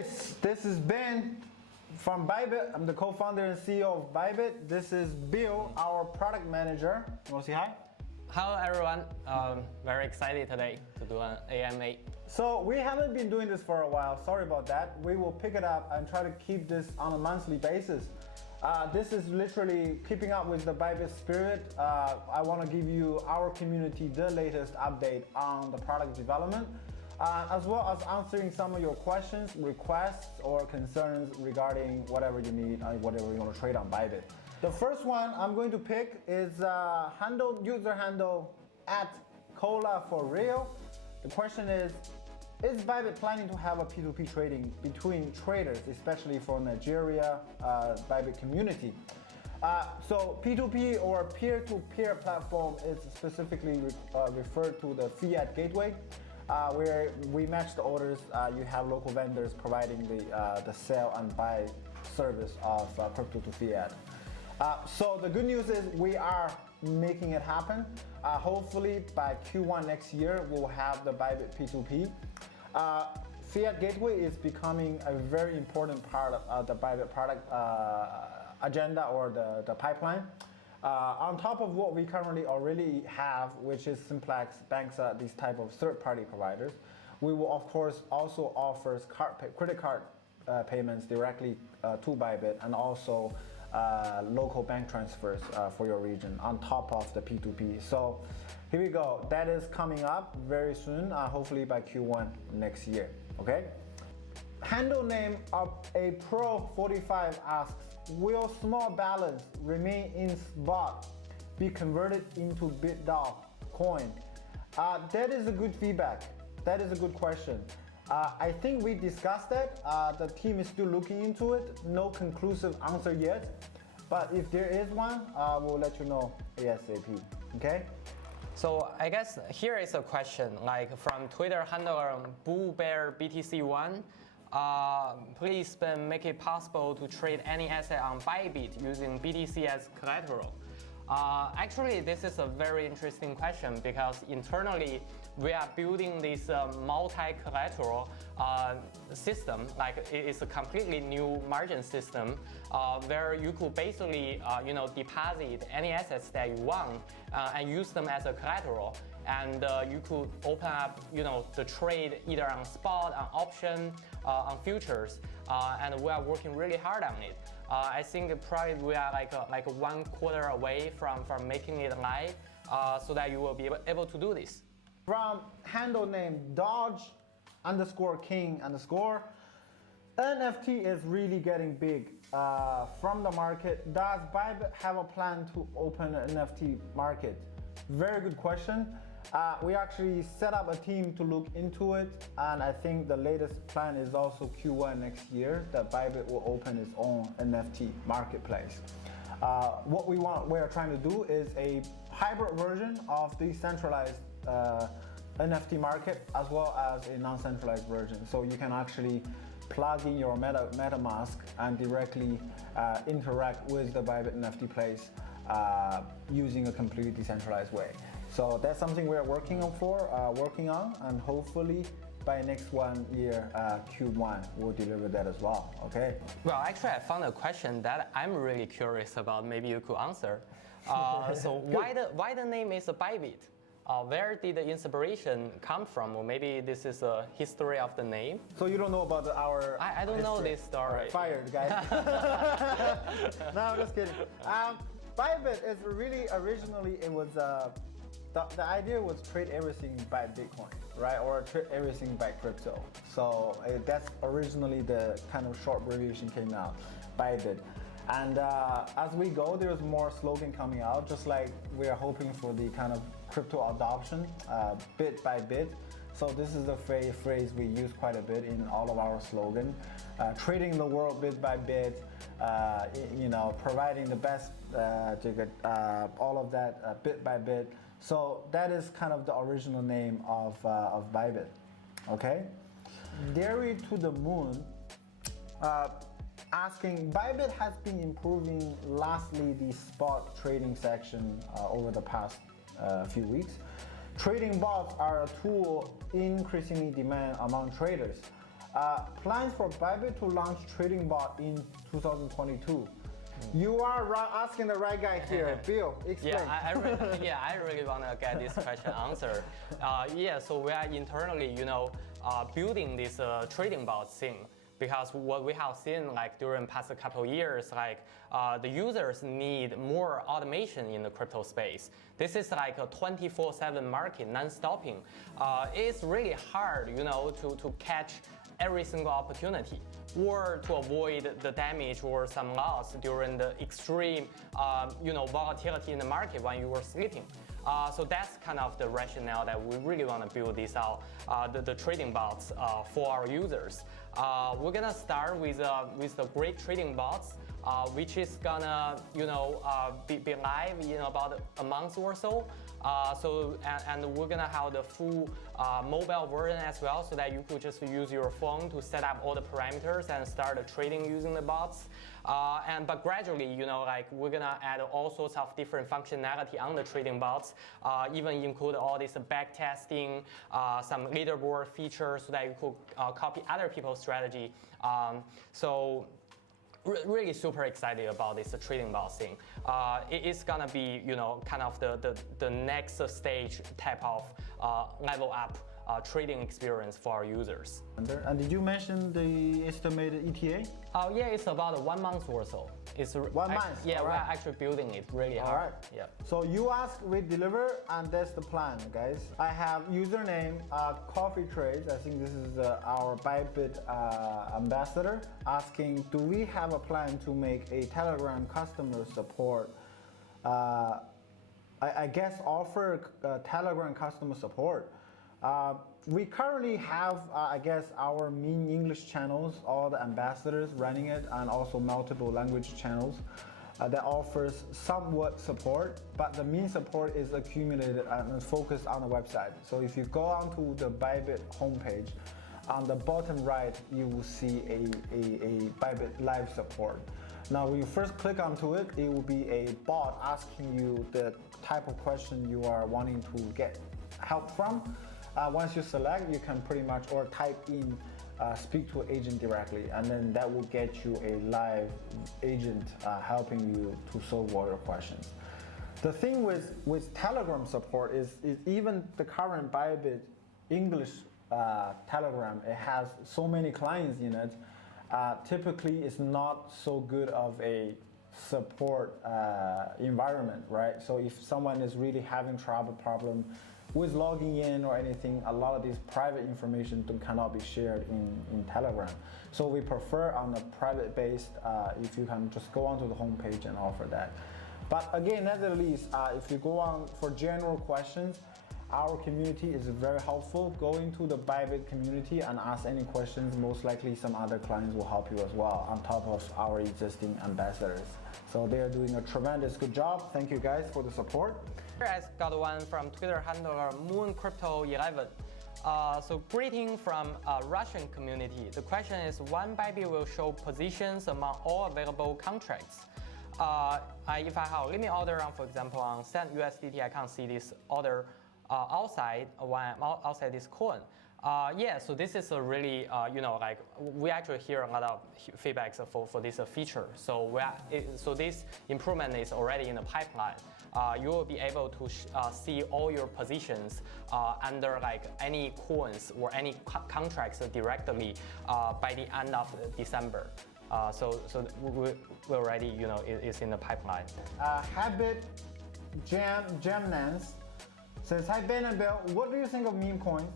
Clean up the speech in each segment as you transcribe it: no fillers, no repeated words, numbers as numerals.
guys, this is Ben from Bybit. I'm the co-founder and CEO of Bybit. This is Bill, our product manager. You want to say hi? Hello everyone, very excited today to do an AMA. So we haven't been doing this for a while, sorry about that. We will pick it up and try to keep this on a monthly basis. This is literally keeping up with the Bybit spirit. I want to give you, our community, the latest update on the product development, as well as answering some of your questions, requests, or concerns regarding whatever you need, whatever you want to trade on Bybit. The first one I'm going to pick is user handle @cola4real. The question is Bybit planning to have a P2P trading between traders, especially for Nigeria Bybit community? So P2P or peer-to-peer platform is specifically referred to the fiat gateway, where we match the orders. You have local vendors providing the sell and buy service of crypto to fiat. So the good news is we are making it happen. Hopefully by Q1 next year, we'll have the Bybit P2P. Fiat Gateway is becoming a very important part of the Bybit product agenda or the pipeline. On top of what we currently already have, which is Simplex, Banxa, these type of third-party providers, we will of course also offer credit card payments directly to Bybit, and also local bank transfers for your region on top of the P2P. So here we go. That is coming up very soon, hopefully by Q1 next year. Okay. Handle name of a Pro45 asks, will small balance remain in spot be converted into BitDAO coin? That is a good feedback. That is a good question. I think we discussed that. The team is still looking into it. No conclusive answer yet. But if there is one, we'll let you know ASAP. Okay? So I guess here is a question, like from Twitter handler BullBearBTC1. Please make it possible to trade any asset on Bybit using BTC as collateral. Actually, this is a very interesting question because internally we are building this multi-collateral system. Like it is a completely new margin system where you could basically deposit any assets that you want and use them as a collateral. And you could open up the trade either on spot, on option, on futures, and we are working really hard on it. I think probably we are like 1 quarter away from making it live, so that you will be able to do this. From handle name Dodge_King_, NFT is really getting big from the market. Does Bybit have a plan to open an NFT market? Very good question. We actually set up a team to look into it, and I think the latest plan is also Q1 next year that Bybit will open its own NFT marketplace. What we are trying to do is a hybrid version of the centralized NFT market as well as a non-centralized version. So you can actually plug in your MetaMask and directly interact with the Bybit NFT place using a completely decentralized way. So that's something we're working on, and hopefully by next 1 year, Q1, we'll deliver that as well. Okay. Well, actually, I found a question that I'm really curious about. Maybe you could answer. So why the name is Bybit? Where did the inspiration come from? Or maybe this is a history of the name. So you don't know about our I don't know this story. Fired, guys. No, I'm just kidding. Bybit is really originally, it was the idea was trade everything by Bitcoin, right? Or trade everything by crypto. So that's originally the kind of short abbreviation came out, Bybit. And as we go, there's more slogan coming out, just like we are hoping for the kind of crypto adoption, bit by bit. So this is a phrase we use quite a bit in all of our slogan. Trading the world bit by bit, providing the best, all of that bit by bit. So that is kind of the original name of Bybit. Okay? Dairy to the Moon asking, Bybit has been improving lastly the spot trading section over the past few weeks. Trading bots are a tool increasingly demand among traders. Plans for Bybit to launch trading bot in 2022. You are asking the right guy here. Bill, explain. I really want to get this question answered. So we are internally, building this trading bot thing. Because what we have seen during past couple years, the users need more automation in the crypto space. This is like a 24/7 market, non-stopping. It's really hard, to catch every single opportunity or to avoid the damage or some loss during the extreme, volatility in the market when you were sleeping. So that's kind of the rationale that we really want to build this out, the trading bots for our users. We're gonna start with the great trading bots, which is gonna be live in about a month or so. And we're gonna have the full mobile version as well, so that you could just use your phone to set up all the parameters and start trading using the bots. But gradually, we're gonna add all sorts of different functionality on the trading bots, even include all this back testing, some leaderboard features, so that you could copy other people's strategy. Really super excited about this trading bot thing. It's gonna be, kind of the next stage type of level up trading experience for our users. And did you mention the estimated ETA? It's about 1 month or so. It's 1 month. Yeah, we're actually building it really hard. All right. Yeah. So you ask, we deliver, and that's the plan, guys. I have username Coffee Trades. I think this is our Bybit ambassador asking, do we have a plan to make a Telegram customer support? I guess offer Telegram customer support. We currently have, our main English channels, all the ambassadors running it, and also multiple language channels that offers somewhat support, but the main support is accumulated and focused on the website. So if you go onto the Bybit homepage, on the bottom right, you will see a Bybit live support. Now, when you first click onto it, it will be a bot asking you the type of question you are wanting to get help from. Once you select, you can pretty much, or type in, speak to an agent directly, and then that will get you a live agent helping you to solve all your questions. The thing with Telegram support is even the current Bybit English Telegram, it has so many clients in it, typically it's not so good of a support environment, right? So if someone is really having problem with logging in or anything, a lot of these private information cannot be shared in Telegram. So we prefer on a private based, if you can just go onto the homepage and offer that. But again, at the least, if you go on for general questions, our community is very helpful. Go into the Bybit community and ask any questions. Most likely some other clients will help you as well, on top of our existing ambassadors. So they are doing a tremendous good job. Thank you guys for the support. I got one from Twitter handler MoonCrypto11. So greeting from Russian community. The question is, when Bybit will show positions among all available contracts? If I have a limit order on, for example, on Send USDT, I can't see this order outside when I'm outside this coin. So this is a really, we actually hear a lot of feedbacks for this feature. So so this improvement is already in the pipeline. You will be able to see all your positions under any coins or any contracts directly by the end of December. So we already, it's in the pipeline. Habit Jamnance says, hi Ben and Bill, what do you think of meme coins?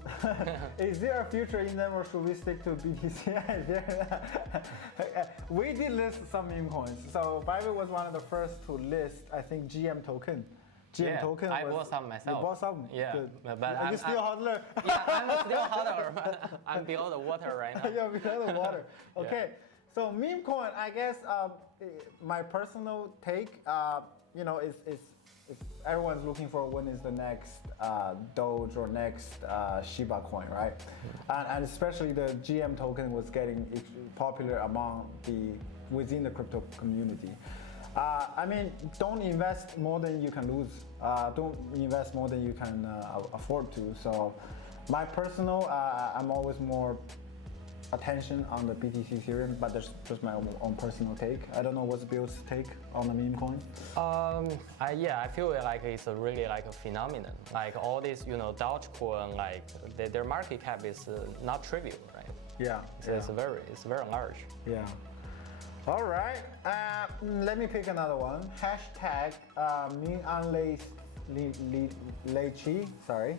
Is there a future in them, or should we stick to BTC? We did list some meme coins. So Bybit was one of the first to list, I think, GM token. Token. I bought some myself. You bought some? Yeah. Good. But Are you still hodler? Yeah, I'm still hodler, but I'm below the water right now. You're below the water. Okay. So meme coin, I guess my personal take, is everyone's looking for when is the next Doge or next Shiba coin, right? And especially the GM token was getting popular within the crypto community. Don't invest more than you can lose. Don't invest more than you can afford to. So my personal, I'm always more attention on the BTC Ethereum, but that's just my own personal take. I don't know what's Bill's take on the meme coin. I feel like it's a really like a phenomenon. Like all these, Dogecoin, like their market cap is not trivial, right? Yeah. It's very large. Yeah. All right. Let me pick another one. Hashtag #MeUnLeiqi. Sorry.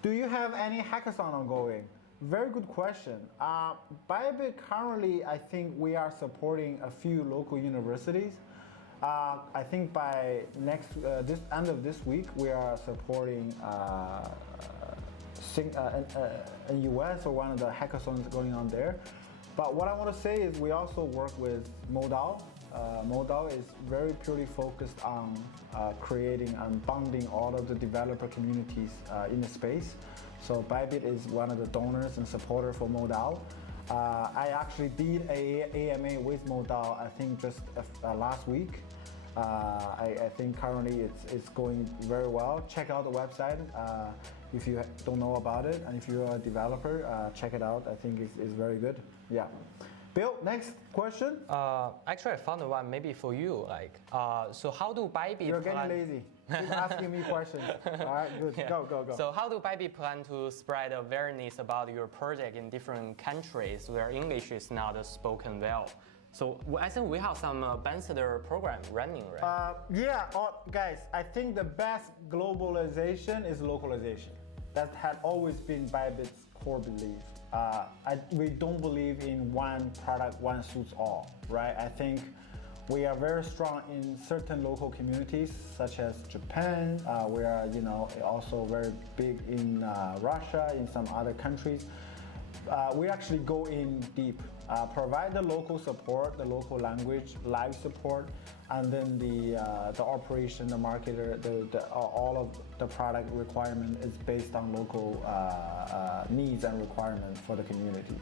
Do you have any hackathon ongoing? Very good question. Bybit currently, I think we are supporting a few local universities. I think by this end of this week, we are supporting in US or one of the hackathons going on there. But what I want to say is we also work with Moledao. Moledao is very purely focused on creating and bonding all of the developer communities in the space. So Bybit is one of the donors and supporter for Moledao. I actually did a AMA with Moledao, I think just last week. I think currently it's going very well. Check out the website if you don't know about it, and if you're a developer, check it out. I think it's very good. Yeah. Bill, next question. Actually, I found one maybe for you. So how do Bybit? You're getting lazy. Keep asking me questions. All right, good. Yeah. Go. So how do Bybit plan to spread awareness about your project in different countries where English is not spoken well? So I think we have some ambassador program running, right? Guys, I think the best globalization is localization. That had always been Bybit's core belief. We don't believe in one product, one suits all, right? I think we are very strong in certain local communities, such as Japan. We are, also very big in Russia, in some other countries. We actually go in deep, provide the local support, the local language, live support, and then the operation, the marketer, all of the product requirement is based on local needs and requirements for the community.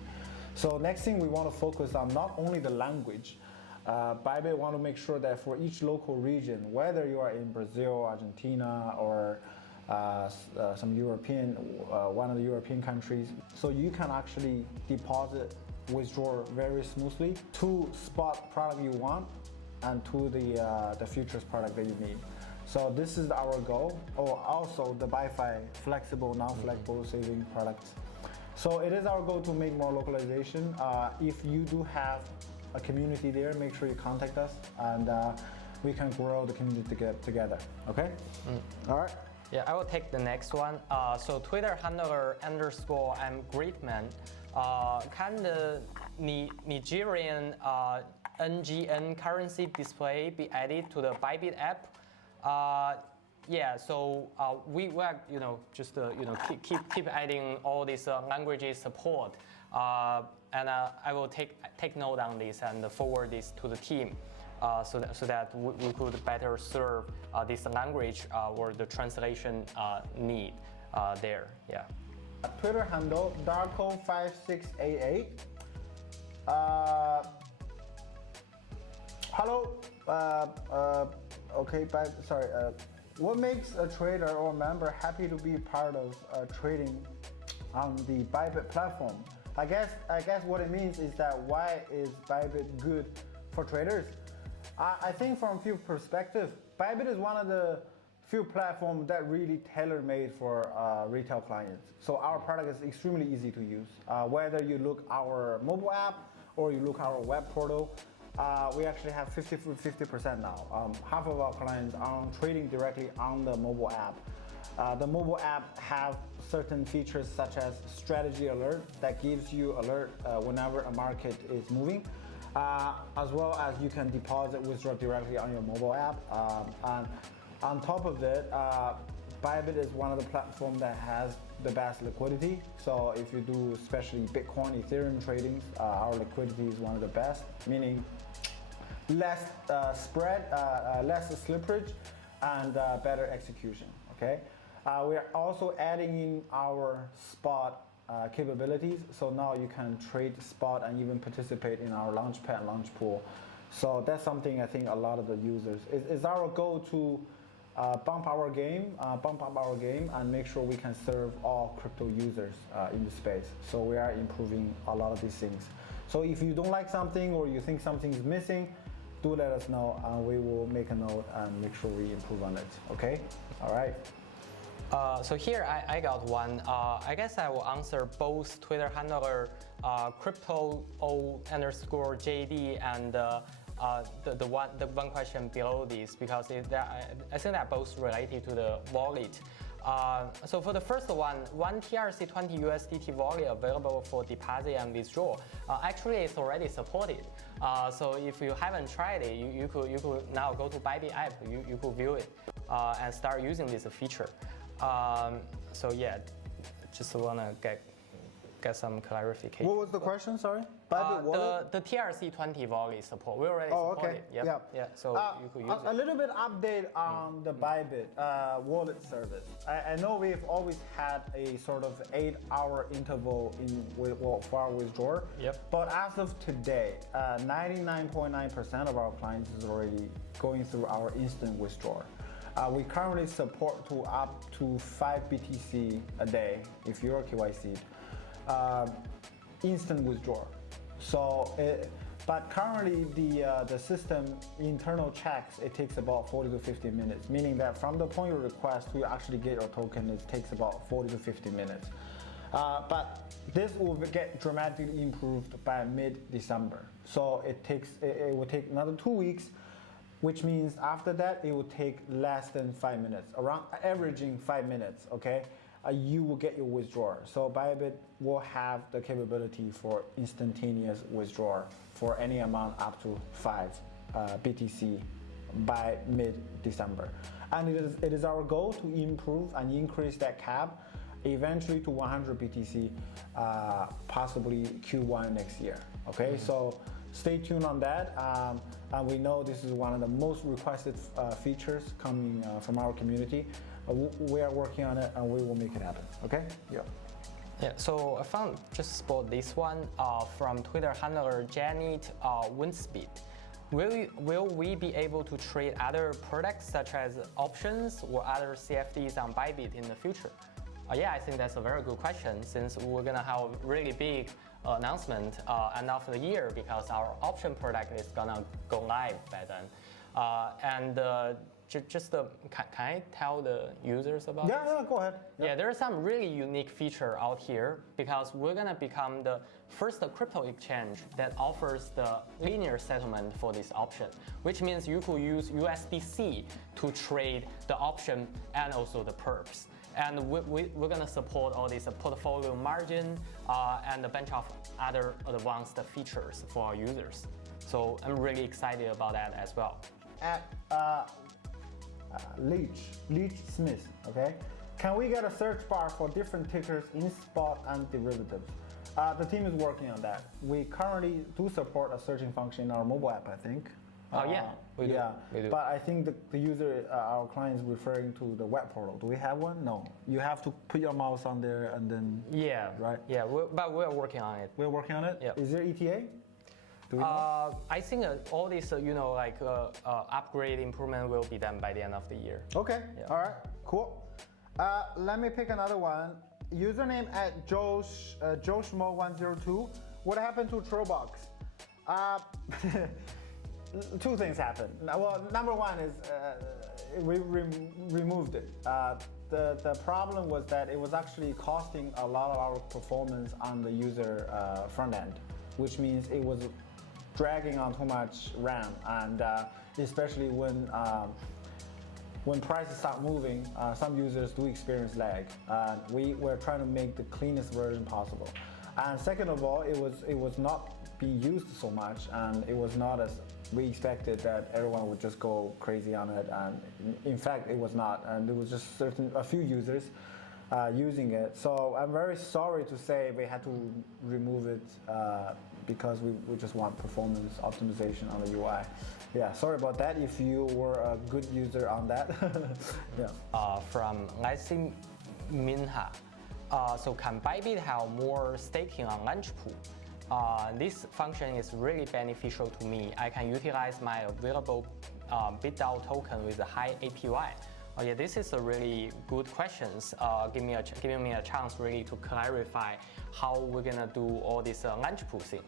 So next thing we want to focus on not only the language, Bybit want to make sure that for each local region, whether you are in Brazil, Argentina, or some European, one of the European countries, so you can actually deposit, withdraw very smoothly to spot product you want and to the futures product that you need. So this is our goal. Also the BiFi flexible, non-flexible saving products. So it is our goal to make more localization. If you do have a community there, make sure you contact us, and we can grow the community together. Okay? All right. Yeah, I will take the next one. So Twitter handler _mgreatman, can the Nigerian NGN currency display be added to the Bybit app? So we will, keep adding all these languages support, and I will take note on this and forward this to the team, so that we could better serve this language or the translation need there. Yeah. Twitter handle Darko5688. Hello. What makes a trader or member happy to be part of trading on the Bybit platform? I guess what it means is that why is Bybit good for traders? I think from a few perspectives, Bybit is one of the few platforms that really tailor-made for retail clients. So our product is extremely easy to use. Whether you look our mobile app or you look our web portal, we actually have 50% now. Half of our clients are trading directly on the mobile app. The mobile app have certain features such as strategy alert that gives you alert whenever a market is moving, as well as you can deposit, withdraw directly on your mobile app. And on top of it, Bybit is one of the platforms that has the best liquidity. So if you do especially Bitcoin, Ethereum tradings, our liquidity is one of the best, meaning less spread, less slippage, and better execution. Okay. We are also adding in our spot capabilities. So now you can trade spot and even participate in our Launchpad, Launchpool. So that's something I think a lot of the users, it's our goal to bump up our game, and make sure we can serve all crypto users in the space. So we are improving a lot of these things. So if you don't like something or you think something is missing, do let us know, and we will make a note and make sure we improve on it. Okay? All right. So here I got one. I guess I will answer both Twitter handler crypto_JD and the one question below this, because I think they're both related to the wallet. So for the first one TRC20 USDT wallet available for deposit and withdrawal. Actually, it's already supported. So if you haven't tried it, you could now go to Bybit app. You could view it and start using this feature. So yeah, just wanna get some clarification. What was the question? Sorry. Bybit wallet? The TRC20 wallet support. We already support it. Yep. Yeah. So you could use it. A little bit update on the Bybit wallet service. I know we've always had a sort of 8-hour interval for our withdrawal. Yep. But as of today, 99.9% of our clients is already going through our instant withdrawal. We currently support to up to 5 BTC a day if you're KYC'd. Instant withdrawal. So, but currently the system internal checks, it takes about 40 to 50 minutes, meaning that from the point you request to actually get your token, it takes about 40 to 50 minutes. But this will get dramatically improved by mid-December. So it will take another 2 weeks, which means after that it will take less than 5 minutes, around averaging 5 minutes. Okay. You will get your withdrawal. So Bybit will have the capability for instantaneous withdrawal for any amount up to 5 BTC by mid-December. And it is our goal to improve and increase that cap eventually to 100 BTC, possibly Q1 next year. Okay, so stay tuned on that. And we know this is one of the most requested features coming from our community. We are working on it, and we will make it happen. Okay? Yeah. Yeah. So I found just spot this one from Twitter handler Janet Winspeed. Will we be able to trade other products such as options or other CFDs on Bybit in the future? Yeah, I think that's a very good question, since we're gonna have a really big announcement end of the year, because our option product is gonna go live by then. Can I tell the users about this? Yeah, go ahead. Yeah, there are some really unique feature out here, because we're gonna become the first crypto exchange that offers the linear settlement for this option, which means you could use USDC to trade the option and also the perps. And we're gonna support all these portfolio margin and a bunch of other advanced features for our users. So I'm really excited about that as well. Leach Smith, okay? Can we get a search bar for different tickers in spot and derivatives? The team is working on that. We currently do support a searching function in our mobile app, I think. We do. But I think the user, our client, is referring to the web portal. Do we have one? No. You have to put your mouse on there and then. Yeah. Right. Yeah, but we're working on it. We're working on it. Yeah. Is there ETA? Do we know? I think all this, upgrade improvement will be done by the end of the year. Okay. Yeah. All right. Cool. Let me pick another one. Username at Joshmo102. What happened to Trollbox? Two things happened. Well, number one is we removed it. The problem was that it was actually costing a lot of our performance on the user front end, which means it was dragging on too much RAM, and especially when prices start moving, some users do experience lag. We were trying to make the cleanest version possible. And second of all, it was not being used so much, and it was not as we expected that everyone would just go crazy on it. And in fact, it was not, and there was just a few users using it. So I'm very sorry to say we had to remove it because we just want performance optimization on the UI. Yeah, sorry about that if you were a good user on that. Yeah. From Lexi Minha. So can Bybit have more staking on Launchpool? This function is really beneficial to me. I can utilize my available BitDAO token with a high APY. Oh yeah, this is a really good questions. Giving me a chance really to clarify how we're gonna do all this Launchpool thing.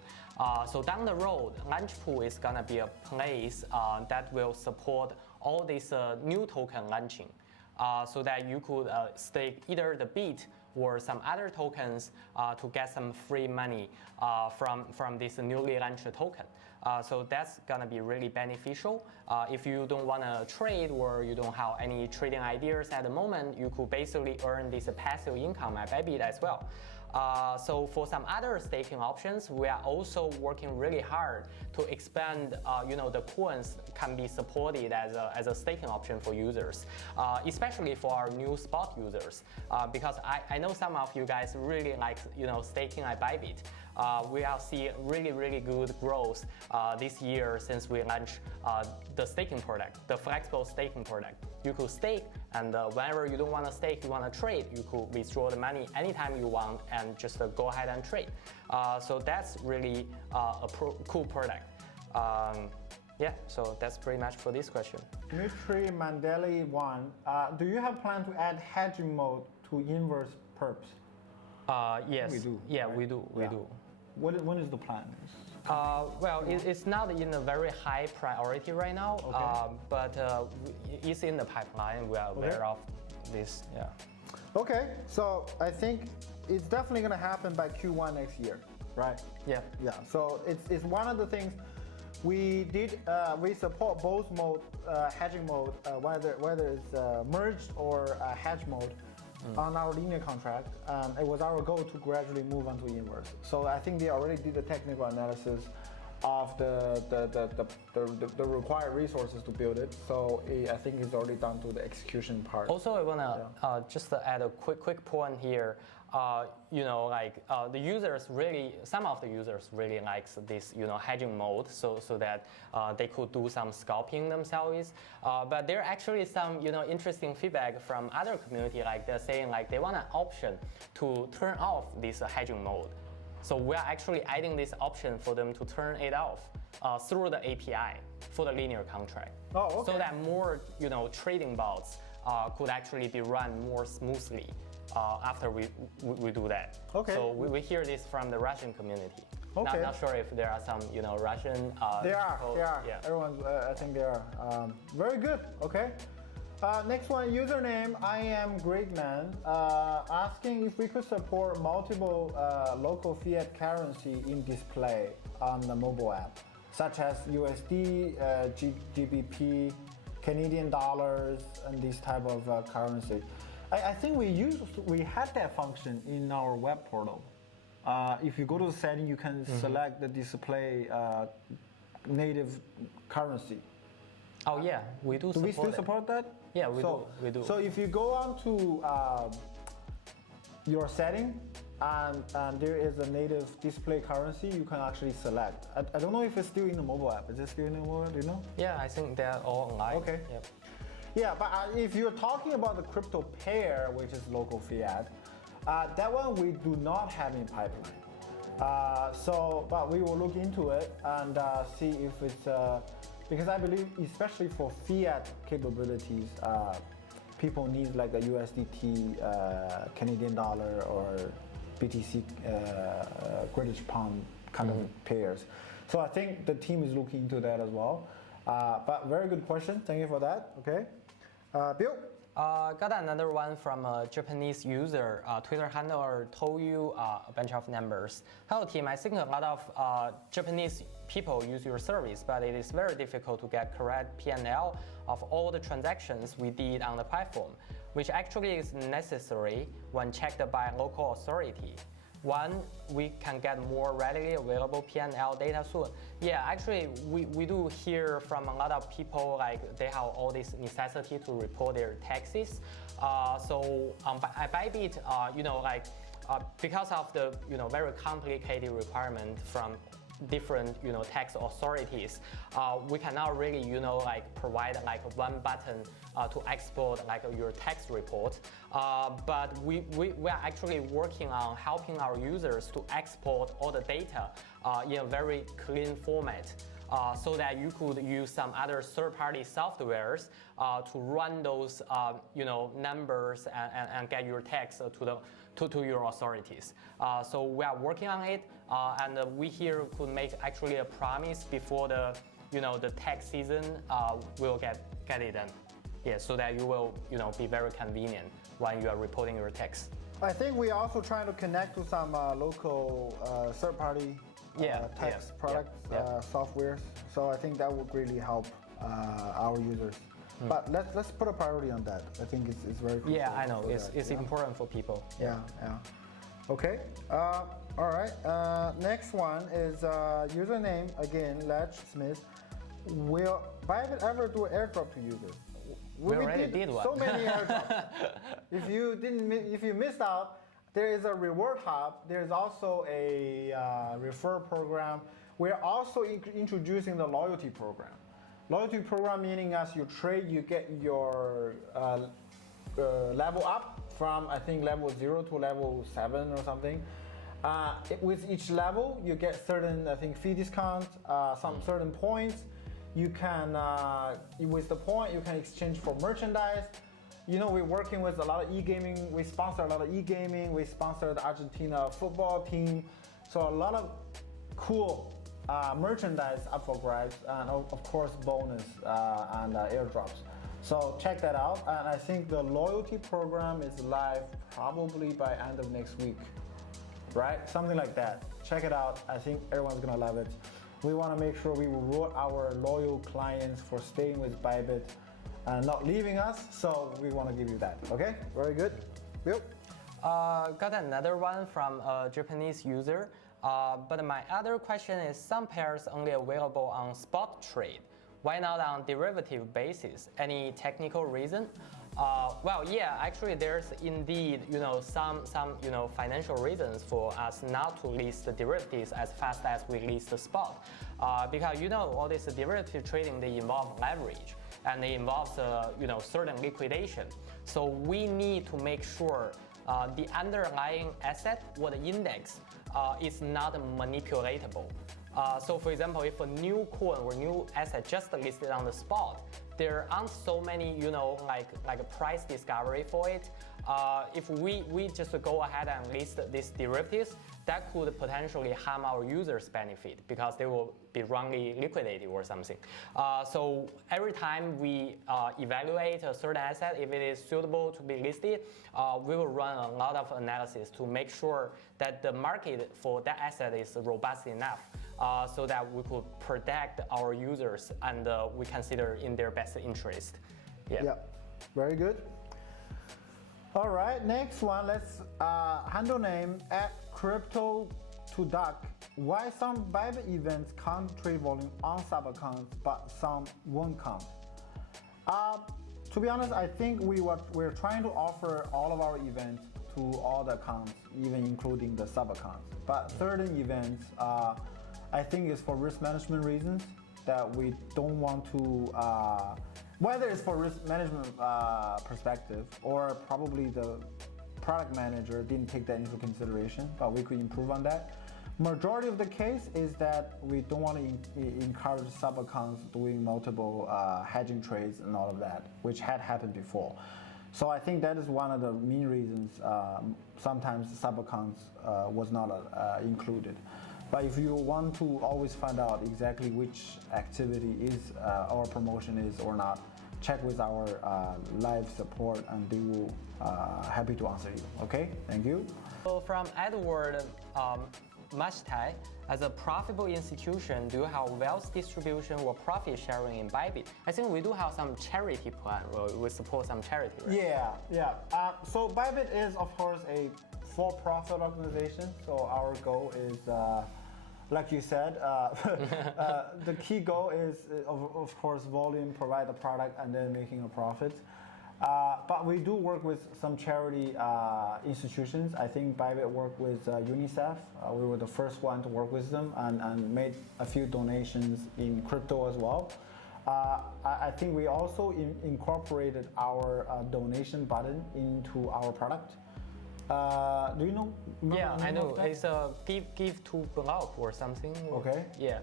So down the road, Launchpool is gonna be a place that will support all this new token launching, so that you could stake either the BIT or some other tokens to get some free money from this newly launched token. So that's gonna be really beneficial. If you don't wanna trade or you don't have any trading ideas at the moment, you could basically earn this passive income at Bybit as well. So for some other staking options, we are also working really hard to expand, the coins can be supported as a staking option for users, especially for our new spot users, because I know some of you guys really like, staking at Bybit. We will see really good growth this year since we launched the staking product, the flexible staking product. You could stake, and whenever you don't want to stake, you want to trade, you could withdraw the money anytime you want and just go ahead and trade. So that's really a cool product. Yeah, so that's pretty much for this question. Dmitry Mandeli 1, do you have plan to add hedging mode to inverse perps? Yes. We do. Yeah, right? we do. When is the plan? Well, it's not in a very high priority right now, Okay. but it's in the pipeline. We are aware of this. Yeah. Okay, so I think it's definitely going to happen by Q1 next year, right? Yeah. Yeah. So it's one of the things we did. We support both mode, hedging mode, whether it's merged or hedge mode. On our linear contract, it was our goal to gradually move on to inverse. So I think they already did the technical analysis of the required resources to build it. So I think it's already done to the execution part. Also, I wanna just add a quick point here. The users really, some of the users really likes this, hedging mode, so that they could do some scalping themselves. But there are actually some, interesting feedback from other community, like they're saying like they want an option to turn off this hedging mode. So we are actually adding this option for them to turn it off through the API for the linear contract. Oh, okay. So that more, trading bots could actually be run more smoothly. After we do that. Okay. So we hear this from the Russian community. Okay. Not sure if there are some, Russian. They are. Yeah. Everyone, I think they are. Very good. Okay. Next one, username I am great man, asking if we could support multiple local fiat currency in display on the mobile app, such as USD, GBP, Canadian dollars, and these type of currency. I think we had that function in our web portal. If you go to the setting, you can select the display native currency. Oh yeah, we do. Do we still support that? Yeah, we do. So if you go on to your setting and there is a native display currency, you can actually select. I don't know if it's still in the mobile app. Is it still in the mobile app? Do you know? Yeah, I think they're all online. Okay. Yep. Yeah, but if you're talking about the crypto pair, which is local fiat, that one we do not have in pipeline. But we will look into it and see if it's, because I believe especially for fiat capabilities, people need like a USDT, Canadian dollar, or BTC, British pound kind of pairs. So I think the team is looking into that as well. But very good question. Thank you for that. Okay. Bill? Got another one from a Japanese user. Twitter handler told you a bunch of numbers. Hello team, I think a lot of Japanese people use your service, but it is very difficult to get correct P&L of all the transactions we did on the platform, which actually is necessary when checked by local authority. One, we can get more readily available P&L data soon. Yeah, actually, we do hear from a lot of people like they have all this necessity to report their taxes. So at Bybit, because of the very complicated requirement from different tax authorities, we cannot really provide one button to export your tax report, but we are actually working on helping our users to export all the data in a very clean format. so that you could use some other third-party softwares to run those numbers and get your tax to your authorities. So we are working on it, and we here could make actually a promise before the tax season will get it done. Yeah, so that you will be very convenient when you are reporting your tax. I think we are also trying to connect to some local third-party tax products, softwares. So I think that would really help our users. But let's put a priority on that. I think it's very crucial. Yeah, I know. It's important for people. Yeah. Okay. All right. Next one is username again, Ledge Smith. Will Bybit ever do an airdrop to users? We already did one. So many airdrops. If you missed out, there is a reward hub. There is also a refer program. We're also introducing the loyalty program. Loyalty program meaning as you trade, you get your level up from I think level 0 to level 7 or something. With each level, you get certain fee discounts, some certain points. You can, with the point, you can exchange for merchandise. We're working with a lot of e-gaming. We sponsor a lot of e-gaming. We sponsor the Argentina football team. So a lot of cool merchandise up for grabs, and of course bonus and airdrops. So check that out. And I think the loyalty program is live probably by end of next week, right? Something like that. Check it out. I think everyone's gonna love it. We want to make sure we reward our loyal clients for staying with Bybit and not leaving us. So we want to give you that. Okay, very good. Yep. Got another one from a Japanese user. But my other question is, some pairs only available on spot trade. Why not on derivative basis? Any technical reason? Well, yeah, actually there's indeed, some financial reasons for us not to list the derivatives as fast as we list the spot. Because all this derivative trading, they involve leverage and they involve certain liquidation. So we need to make sure the underlying asset or the index is not manipulatable. So for example, if a new coin or new asset just listed on the spot, there aren't so many, like a price discovery for it. If we just go ahead and list these derivatives, that could potentially harm our users' benefit because they will be wrongly liquidated or something. So every time we evaluate a certain asset, if it is suitable to be listed, we will run a lot of analysis to make sure that the market for that asset is robust enough. So that we could protect our users and we consider in their best interest. Yeah, very good. All right, next one, let's handle name @crypto2duck. Why some Bybit events can't trade volume on sub-accounts, but some won't count? To be honest, I think we're trying to offer all of our events to all the accounts, even including the sub-accounts. But certain events, I think it's for risk management reasons that we don't want to, whether it's for risk management perspective or probably the product manager didn't take that into consideration, but we could improve on that. Majority of the case is that we don't want to encourage sub-accounts doing multiple hedging trades and all of that, which had happened before. So I think that is one of the main reasons sometimes sub-accounts was not included. But if you want to always find out exactly which activity is our promotion is or not, check with our live support and they will happy to answer you. Okay, thank you. So from Edward Mashtai, as a profitable institution, do you have wealth distribution or profit sharing in Bybit? I think we do have some charity plan. We support some charity, right? Yeah. So Bybit is, of course, a for-profit organization. So our goal is, like you said, the key goal is, of course, volume, provide the product, and then making a profit. But we do work with some charity institutions. I think Bybit worked with UNICEF. We were the first one to work with them and made a few donations in crypto as well. I think we also incorporated our donation button into our product. Do you know? Yeah, I know. That? It's a give to block or something. Okay. Yeah.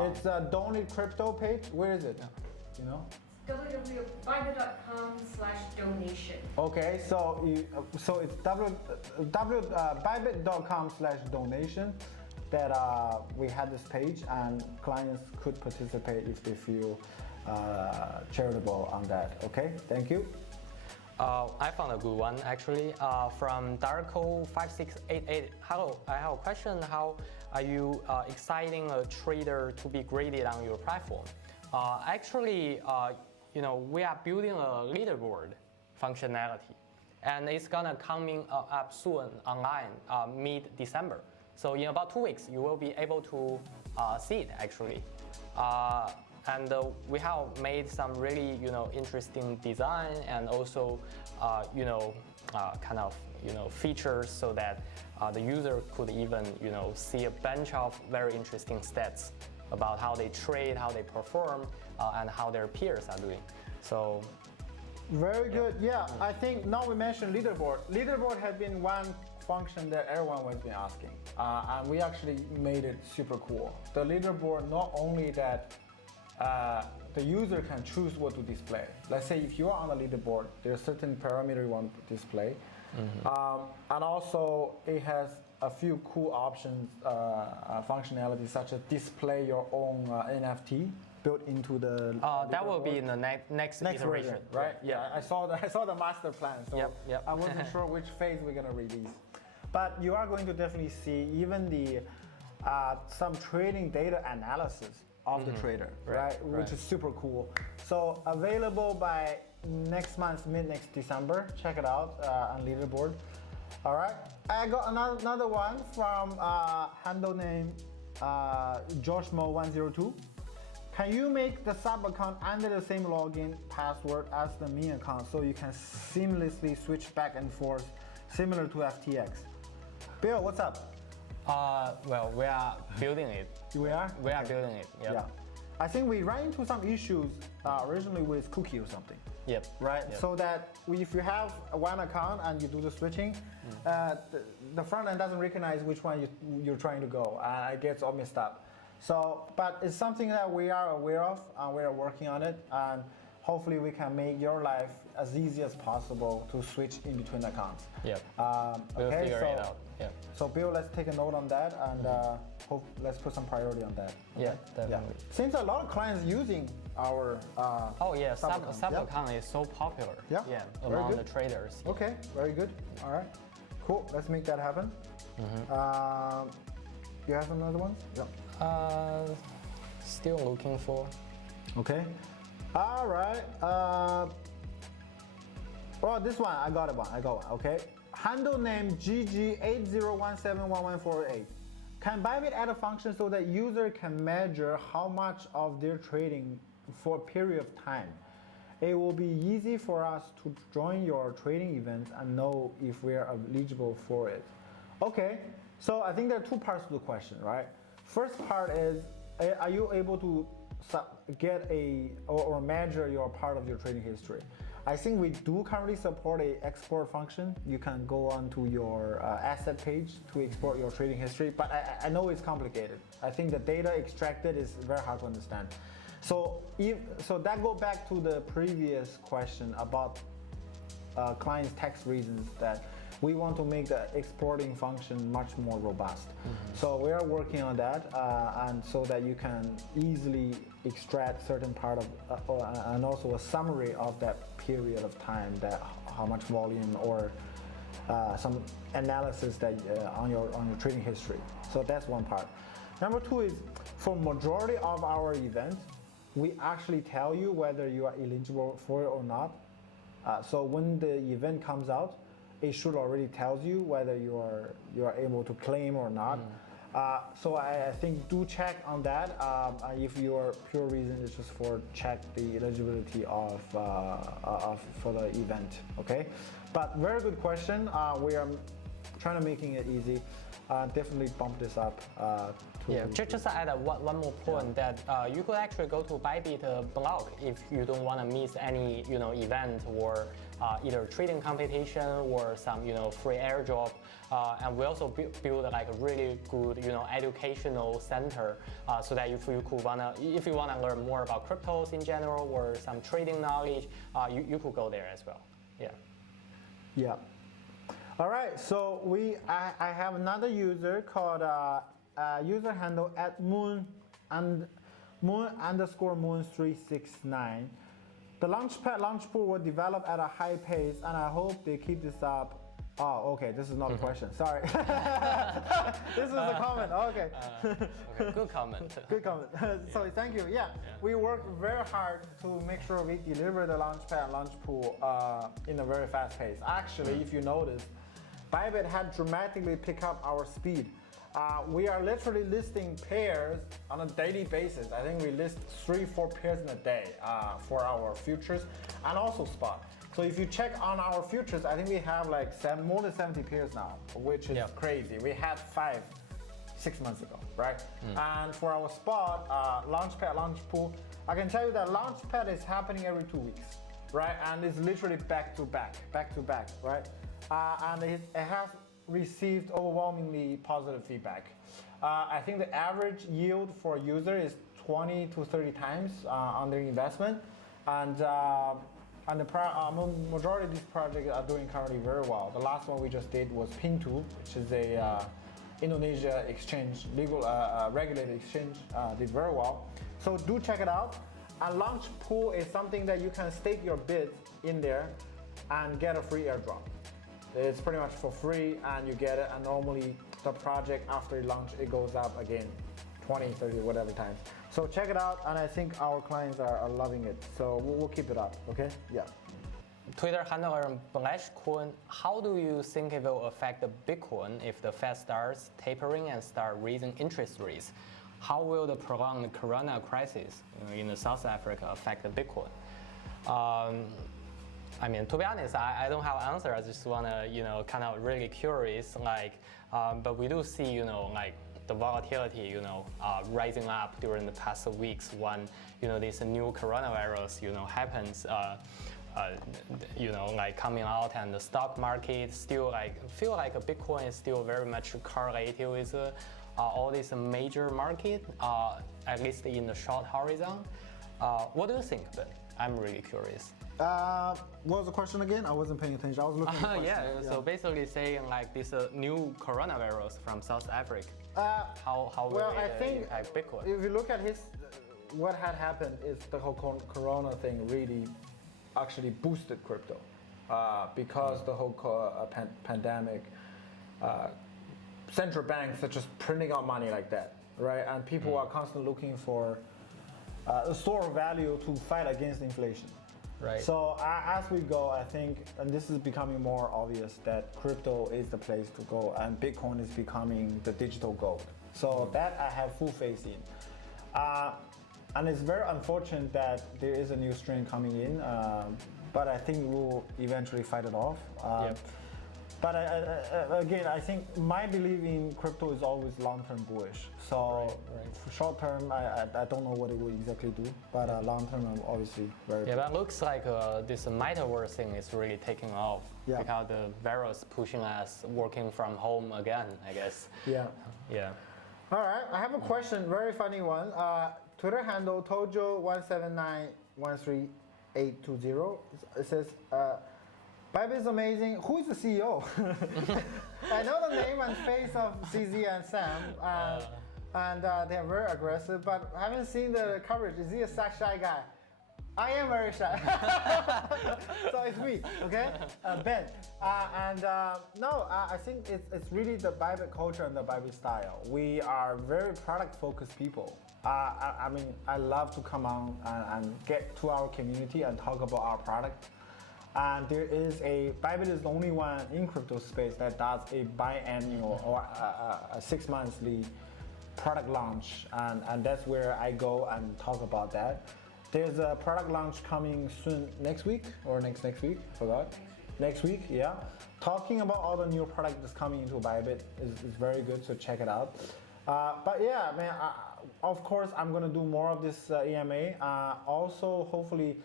It's a donate crypto page. Where is it? You know? www.bybit.com/donation. Okay, so it's bybit.com/donation that we had this page, and clients could participate if they feel charitable on that. Okay, thank you. I found a good one actually from Darko5688. Hello, I have a question. How are you exciting a trader to be graded on your platform? Actually, we are building a leaderboard functionality, and it's gonna coming up soon online mid-December. So in about 2 weeks, you will be able to see it actually. And we have made some really interesting design and also features so that the user could even see a bunch of very interesting stats about how they trade, how they perform, and how their peers are doing. So very good. Yeah, I think now we mentioned leaderboard. Leaderboard has been one function that everyone has been asking, and we actually made it super cool. The leaderboard, not only that the user can choose what to display. Let's say if you are on the leaderboard, there are certain parameters you want to display. And also it has a few cool options, functionalities such as display your own NFT built into the that will be in the next iteration, version, right? Yeah, I saw the master plan, so yep. I wasn't sure which phase we're gonna release. But you are going to definitely see even the some trading data analysis of the trader, right? Which is super cool. So available by next month, mid-next December. Check it out on Leaderboard. All right. I got another one from handle name JoshMo102. Can you make the sub account under the same login password as the main account so you can seamlessly switch back and forth, similar to FTX? Bill, what's up? Well, we are building it. We are? We are building it. Yep. Yeah. I think we ran into some issues originally with cookie or something. Yep. Right? Yep. So that if you have one account and you do the switching, the front end doesn't recognize which one you're trying to go. It gets all messed up. So, but it's something that we are aware of and we are working on it. And hopefully we can make your life as easy as possible to switch in between accounts. Yep. We'll figure it out. Yep. So Bill, let's take a note on that and let's put some priority on that. Yeah, definitely. Yeah. Since a lot of clients using our sub account is so popular. Yeah, among the traders. Okay, very good. All right, cool. Let's make that happen. You have another one? Yeah. Still looking for. Okay. All right. This one I got one. Okay. Handle name GG80171148. Can Bybit add a function so that user can measure how much of their trading for a period of time? It will be easy for us to join your trading events and know if we are eligible for it. Okay, so I think there are two parts to the question, right? First part is, are you able to get or measure your part of your trading history? I think we do currently support a export function. You can go onto your asset page to export your trading history, but I know it's complicated. I think the data extracted is very hard to understand. So that goes back to the previous question about clients' tax reasons that we want to make the exporting function much more robust. So we are working on that, and so that you can easily extract certain part of, and also a summary of that period of time, that how much volume or some analysis that on your trading history. So that's one part. Number two is, for majority of our events, we actually tell you whether you are eligible for it or not. So when the event comes out, it should already tells you whether you are able to claim or not. So I think do check on that. If your pure reason is just for check the eligibility of for the event, okay? But very good question. We are trying to making it easy. Definitely bump this up. Just add one more point that you could actually go to Bybit blog if you don't want to miss any event or either trading competition or some free airdrop, and we also build like a really good educational center, so that if you wanna learn more about cryptos in general or some trading knowledge, you could go there as well. Yeah. All right, so I have another user called user handle at moon_moon369. The Launchpool will develop at a high pace, and I hope they keep this up. Oh, okay, this is not a question, sorry. This is a comment, okay. Okay, good comment. Good comment. So thank you. Yeah, we work very hard to make sure we deliver the Launchpad and Launchpool in a very fast pace. Actually, if you notice, Bybit had dramatically picked up our speed. We are literally listing pairs on a daily basis. I think we list 3-4 pairs in a day for our futures and also spot. So if you check on our futures, I think we have like more than 70 pairs now, which is crazy. We had 5, 6 months ago, right? And for our spot, Launchpad, Launchpool, I can tell you that Launchpad is happening every 2 weeks, right? And it's literally back to back, right? And it has received overwhelmingly positive feedback. I think the average yield for a user is 20 to 30 times on their investment, and the majority of these projects are doing currently very well. The last one we just did was P2P, which is a Indonesia exchange, legal regulated exchange, did very well. So do check it out. And Launchpool is something that you can stake your bids in there and get a free airdrop. It's pretty much for free, and you get it, and normally the project after you launch, it goes up again 20, 30, whatever times. So check it out, and I think our clients are loving it. So we'll keep it up, okay? Yeah. Twitter handler Blashcoin, how do you think it will affect the Bitcoin if the Fed starts tapering and start raising interest rates? How will the prolonged corona crisis in South Africa affect the Bitcoin? I mean, to be honest, I don't have an answer. I just wanna, kind of really curious, but we do see, like the volatility, rising up during the past weeks when, this new coronavirus, happens, like coming out, and the stock market still feel like a Bitcoin is still very much correlated with all these major market, at least in the short horizon. What do you think, Ben? I'm really curious. What was the question again? I wasn't paying attention. I was looking at the question. So basically saying like this new coronavirus from South Africa, how will it impact Bitcoin? If you look at what had happened is the whole corona thing really actually boosted crypto because the whole pandemic, central banks are just printing out money like that, right? And people are constantly looking for a store of value to fight against inflation. Right. So as we go, I think, and this is becoming more obvious, that crypto is the place to go, and Bitcoin is becoming the digital gold. So that I have full faith in. And it's very unfortunate that there is a new strain coming in, but I think we'll eventually fight it off. But again, I think my belief in crypto is always long-term bullish. So for short-term, I don't know what it will exactly do, but long-term, I'm obviously very but it looks like this metaverse thing is really taking off because the virus pushing us working from home again, I guess. Yeah. All right, I have a question, very funny one. Twitter handle Tojo179138820. It says, Bybit is amazing. Who is the CEO? I know the name and face of CZ and Sam, and they are very aggressive, but I haven't seen the coverage. Is he a shy guy? I am very shy. So it's me, okay? Ben. I think it's really the Bybit culture and the Bybit style. We are very product-focused people. I mean, I love to come on and get to our community and talk about our product. And there is Bybit is the only one in crypto space that does a biannual or a 6 monthly product launch, and that's where I go and talk about that. There's a product launch coming soon, next week or next week, forgot. Next week, yeah. Talking about all the new product that's coming into Bybit is very good, so check it out. But yeah, man, of course I'm gonna do more of this EMA. Also, hopefully,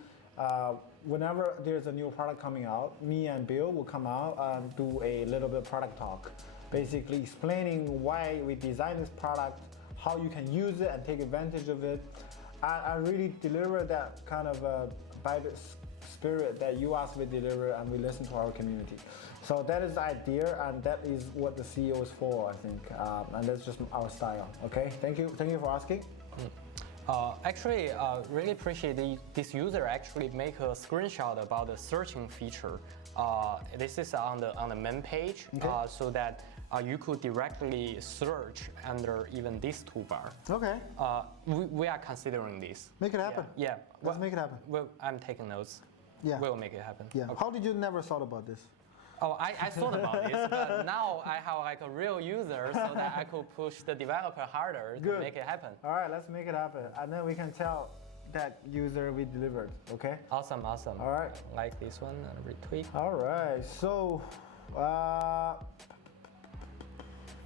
whenever there's a new product coming out, me and Bill will come out and do a little bit of product talk, basically explaining why we designed this product, how you can use it and take advantage of it. I really deliver that kind of Bybit spirit that you asked we deliver, and we listen to our community. So that is the idea, and that is what the CEO is for, I think, and that's just our style. Okay, thank you for asking. Actually, really appreciate this user actually make a screenshot about the searching feature. This is on the main page, okay. So that you could directly search under even this toolbar. Okay. We are considering this. Make it happen. Yeah. Let's make it happen. Well, I'm taking notes. Yeah. We'll make it happen. Yeah. Okay. How did you never thought about this? Oh, I thought about this, but now I have like a real user so that I could push the developer harder to make it happen. All right, let's make it happen. And then we can tell that user we delivered, okay? Awesome. All right. Like this one, retweet. All right, so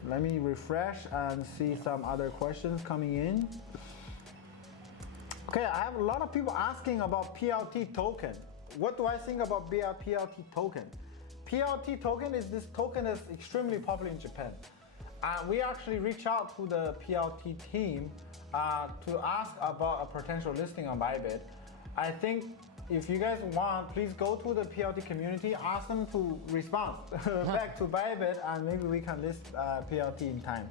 let me refresh and see some other questions coming in. Okay, I have a lot of people asking about PLT token. What do I think about PLT token? PLT token is this token that's extremely popular in Japan. We actually reached out to the PLT team to ask about a potential listing on Bybit. I think if you guys want, please go to the PLT community, ask them to respond back to Bybit, and maybe we can list PLT in time.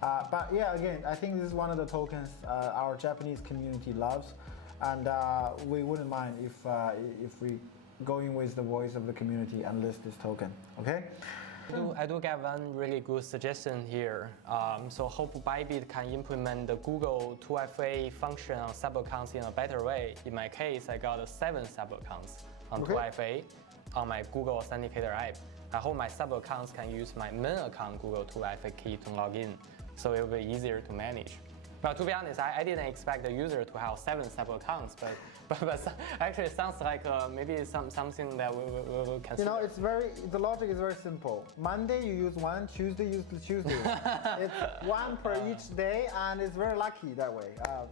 But yeah, again, I think this is one of the tokens our Japanese community loves, and we wouldn't mind if we going with the voice of the community and list this token, okay? I do get one really good suggestion here. So hope Bybit can implement the Google 2FA function on sub-accounts in a better way. In my case, I got 7 sub-accounts on 2FA on my Google Authenticator app. I hope my sub-accounts can use my main account Google 2FA key to log in, so it will be easier to manage. But to be honest, I didn't expect the user to have 7 sub-accounts, but actually it sounds like maybe something that we will consider. You know, the logic is very simple. Monday you use one, Tuesday you use the Tuesday. It's one per each day, and it's very lucky that way.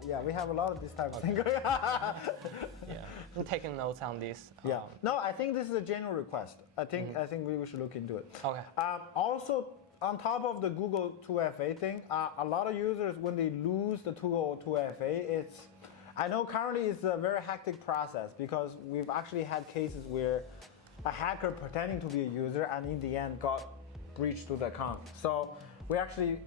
Yeah, we have a lot of this type of thing. Yeah, I'm taking notes on this. Yeah. No, I think this is a genuine request. I think we should look into it. Okay. Also, on top of the Google 2FA thing, a lot of users, when they lose the Google 2FA, I know currently it's a very hectic process, because we've actually had cases where a hacker pretending to be a user and in the end got breached to the account. So we actually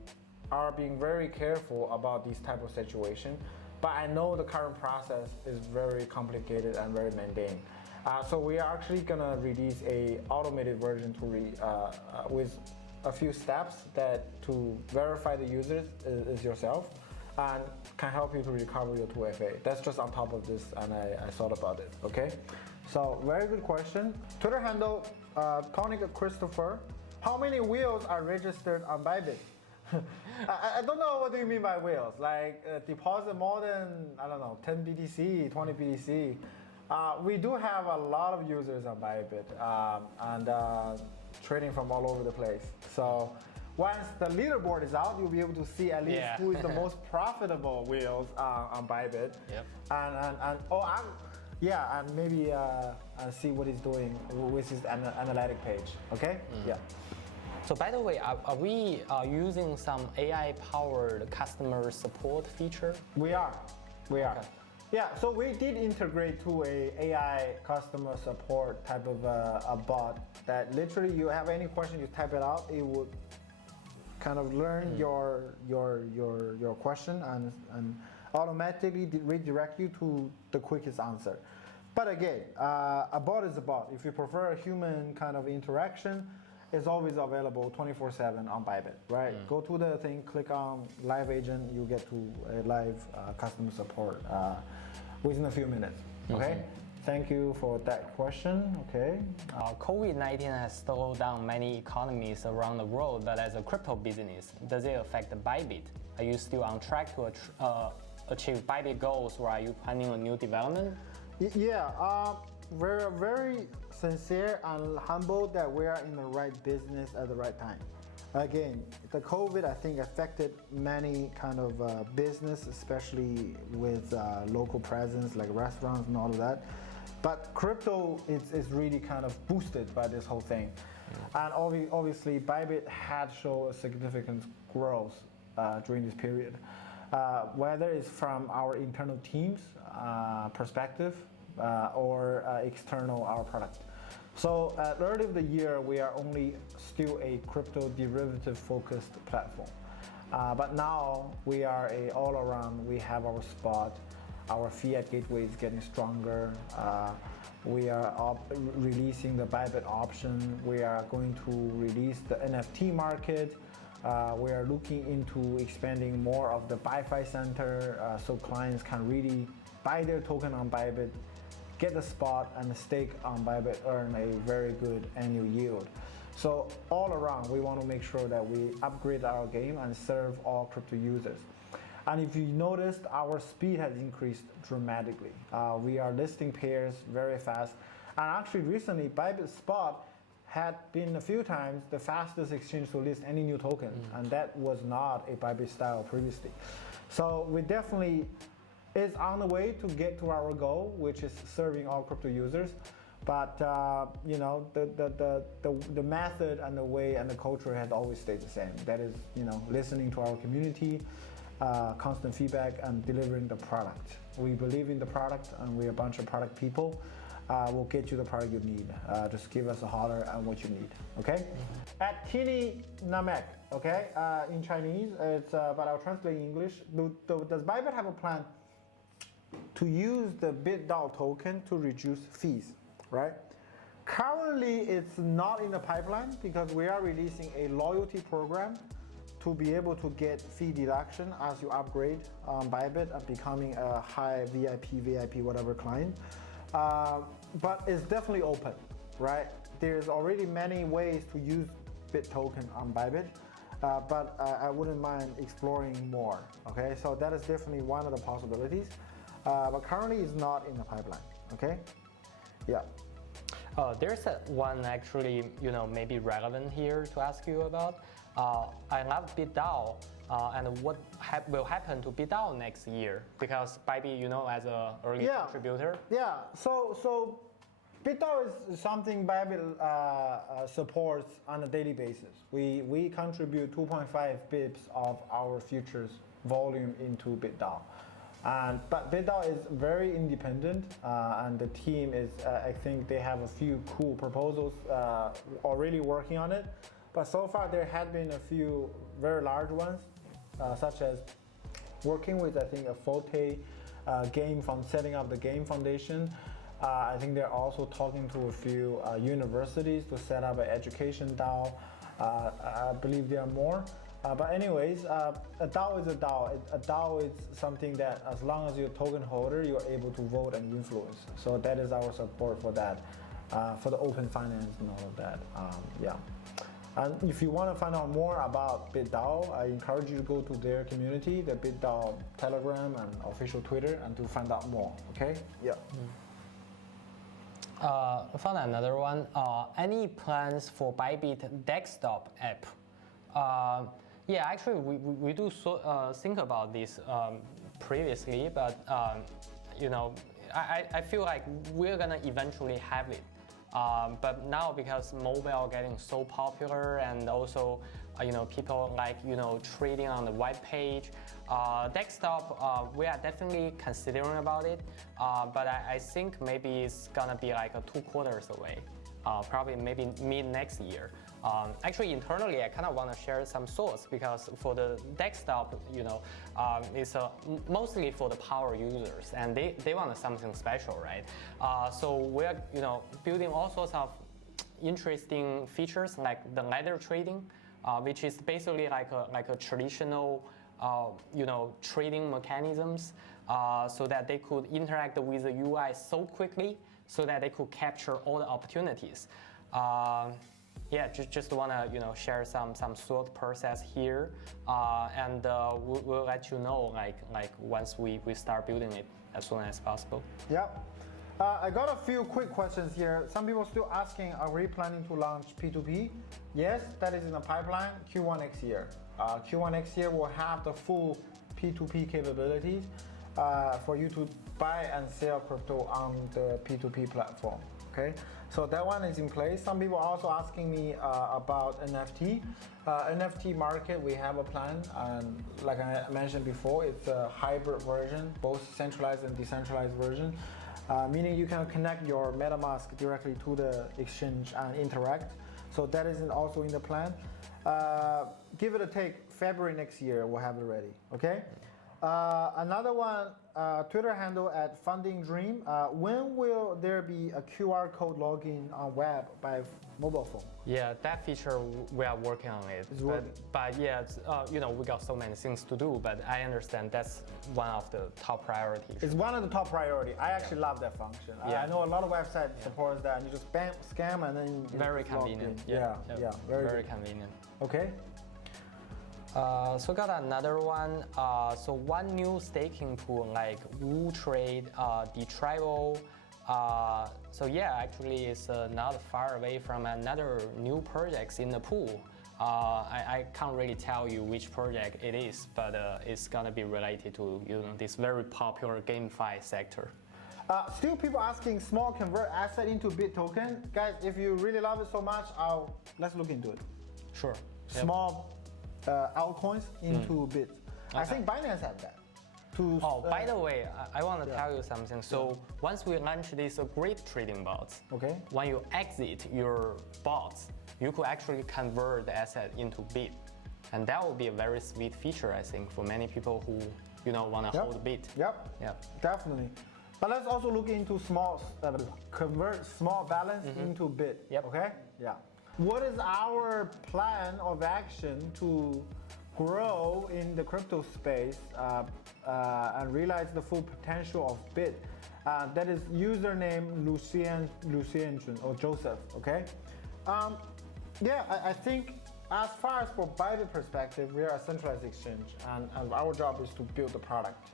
are being very careful about these type of situation, but I know the current process is very complicated and very mundane. So we are actually gonna release a automated version with a few steps to verify the users is yourself, and can help you to recover your 2FA. That's just on top of this, and I thought about it, okay? So very good question. Twitter handle, Konica Christopher. How many wheels are registered on Bybit? I don't know what do you mean by wheels, like deposit more than, I don't know, 10 BTC, 20 BTC. We do have a lot of users on Bybit, and trading from all over the place. So once the leaderboard is out, you'll be able to see at least who is the most profitable wheels on Bybit. Yep. And maybe see what he's doing with his analytic page. Okay? Yeah. So by the way, are we using some AI-powered customer support feature? We are. Okay. Yeah, so we did integrate to a AI customer support type of a bot that literally you have any question, you type it out, it would kind of learn your question and automatically redirect you to the quickest answer. But again, a bot is a bot. If you prefer a human kind of interaction, it's always available 24/7 on Bybit, right? Go to the thing, click on live agent, you get to a live customer support within a few minutes, okay? Thank you for that question, okay? COVID-19 has slowed down many economies around the world, but as a crypto business, does it affect Bybit? Are you still on track to achieve Bybit goals, or are you planning a new development? We're very sincere and humble that we are in the right business at the right time. Again, the COVID, I think, affected many kind of business, especially with local presence like restaurants and all of that. But crypto is really kind of boosted by this whole thing. And obviously, Bybit had shown a significant growth during this period, whether it's from our internal teams perspective or external our product. So at early of the year, we are only still a crypto derivative focused platform. But now we are a all around, we have our spot, our fiat gateway is getting stronger. We are releasing the Bybit option. We are going to release the NFT market. We are looking into expanding more of the BiFi center so clients can really buy their token on Bybit, get the spot and stake on Bybit, earn a very good annual yield. So all around, we want to make sure that we upgrade our game and serve all crypto users. And if you noticed, our speed has increased dramatically. We are listing pairs very fast. And actually recently, Bybit Spot had been a few times the fastest exchange to list any new token. And that was not a Bybit style previously. So we definitely is on the way to get to our goal, which is serving all crypto users. But you know, the method and the way and the culture has always stayed the same. That is, you know, listening to our community, constant feedback, and delivering the product. We believe in the product, and we're a bunch of product people. We'll get you the product you need. Just give us a holler on what you need, okay? At Tini Namek, okay, in Chinese, it's, but I'll translate in English. Does Bybit have a plan to use the BitDAO token to reduce fees, right? Currently, it's not in the pipeline because we are releasing a loyalty program to be able to get fee deduction as you upgrade on Bybit and becoming a high VIP, whatever client. But it's definitely open, right? There's already many ways to use Bit token on Bybit, but I wouldn't mind exploring more, okay? So that is definitely one of the possibilities, but currently it's not in the pipeline, okay? Yeah. There's one actually, you know, maybe relevant here to ask you about. I love BitDAO, and what will happen to BitDAO next year? Because Bybit, you know, as an early contributor. Yeah. So BitDAO is something Bybit supports on a daily basis. We contribute 2.5 bips of our futures volume into BitDAO. But BitDAO is very independent, and the team is, I think they have a few cool proposals already working on it. But so far there had been a few very large ones, such as working with, I think, a Forte game from setting up the game foundation. I think they're also talking to a few universities to set up an education DAO. I believe there are more. But anyways, a DAO is a DAO. A DAO is something that as long as you're a token holder, you're able to vote and influence. So that is our support for that, for the open finance and all of that. Yeah. And if you want to find out more about BitDAO, I encourage you to go to their community, the BitDAO Telegram and official Twitter, and to find out more, okay? Yeah. I found another one. Any plans for Bybit Desktop App? Yeah, actually, we do think about this previously, but you know, I feel like we're gonna eventually have it. But now because mobile getting so popular and also you know, people like, you know, trading on the web page, desktop, we are definitely considering about it. But I think maybe it's gonna be like 2 quarters away. Probably maybe mid next year. Actually, internally, I kind of want to share some thoughts because for the desktop, you know, it's mostly for the power users, and they want something special, right? So we're, you know, building all sorts of interesting features like the ladder trading, which is basically like a traditional, you know, trading mechanisms, so that they could interact with the UI so quickly, so that they could capture all the opportunities. Yeah, just want to, you know, share some thought process here, and we'll let you know like once we start building it as soon as possible. Yep. I got a few quick questions here. Some people still asking, are we planning to launch P2P? Yes, that is in the pipeline. Q1 next year. Q1 next year will have the full P2P capabilities. for you to buy and sell crypto on the P2P platform. Okay, so that one is in place. Some people are also asking me about NFT. NFT market, we have a plan, and like I mentioned before, it's a hybrid version, both centralized and decentralized version, meaning you can connect your MetaMask directly to the exchange and interact. So that is also in the plan. Give it a take, February next year, we'll have it ready, okay? Another one, Twitter handle at Funding Dream. When will there be a QR code login on web by mobile phone? Yeah, that feature we are working on it. But yeah, you know, we got so many things to do. But I understand that's one of the top priorities. It's one of the top priority. I actually love that function. I know a lot of websites supports that, and you just scan and then very convenient. Yeah, very convenient. Okay. So got another one. So one new staking pool like WooTrade, Detribal. So yeah, actually it's not far away from another new projects in the pool. I can't really tell you which project it is, but it's gonna be related to this very popular GameFi sector. Still people asking small convert asset into Bit token. Guys, if you really love it so much, let's look into it. Sure. Small altcoins into Bit. Okay. I think Binance have that. By the way, I want to tell you something. So once we launch these great trading bots, when you exit your bots, you could actually convert the asset into Bit, and that will be a very sweet feature, I think, for many people who want to hold Bit. Yep, definitely. But let's also look into convert small balance into Bit. Okay. Yeah. What is our plan of action to grow in the crypto space and realize the full potential of Bit? That is username Lucien or Joseph. Okay. I think as far as for Bybit perspective, we are a centralized exchange, and our job is to build the product.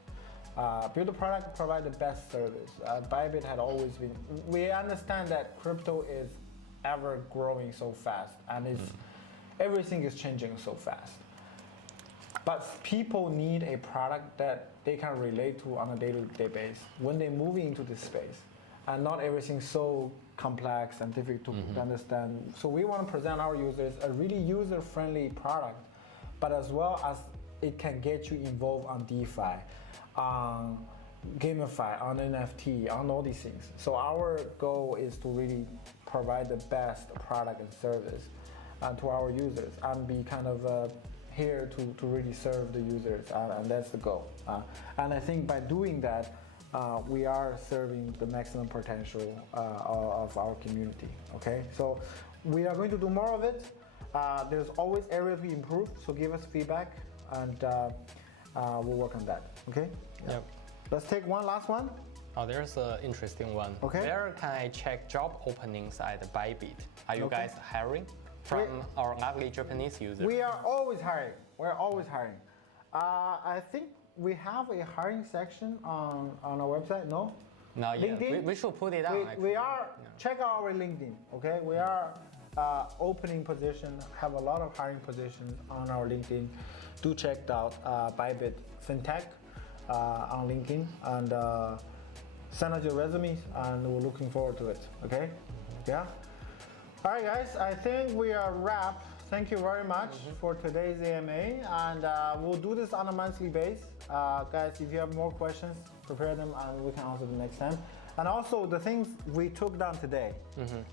Provide the best service. Bybit had always been. We understand that crypto is ever growing so fast, and everything is changing so fast. But people need a product that they can relate to on a day-to-day basis when they move into this space, and not everything so complex and difficult to understand. So we want to present our users a really user-friendly product, but as well as it can get you involved on DeFi, on GameFi, on NFT, on all these things. So our goal is to really provide the best product and service to our users and be kind of here to really serve the users, and that's the goal. And I think by doing that, we are serving the maximum potential of our community. Okay, so we are going to do more of it. There's always areas we improve, so give us feedback, and we'll work on that. Okay. Yep. Let's take one last one. Oh, there's an interesting one. Okay. Where can I check job openings at Bybit? Are you guys hiring from our lovely Japanese users? We are always hiring. We're always hiring. I think we have a hiring section on our website. No? No, yeah. We should put it on. We are, check out our LinkedIn, okay? We are opening position, have a lot of hiring positions on our LinkedIn. Do check out Bybit FinTech on LinkedIn, and send us your resumes, and we're looking forward to it, okay? Yeah? All right, guys, I think we are wrapped. Thank you very much for today's AMA, and we'll do this on a monthly basis. Guys, if you have more questions, prepare them, and we can answer them next time. And also, the things we took down today,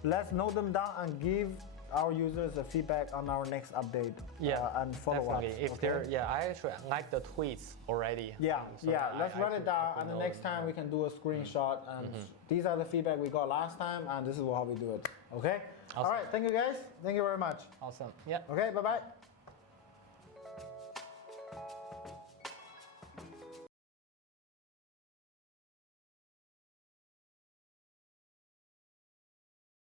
let's note them down and give our users a feedback on our next update and follow-up. Definitely. I actually like the tweets already. Let's write it down, and the next time we can do a screenshot, and these are the feedback we got last time, and this is how we do it. Okay? Awesome. All right, thank you guys. Thank you very much. Awesome. Yeah. Okay, bye-bye.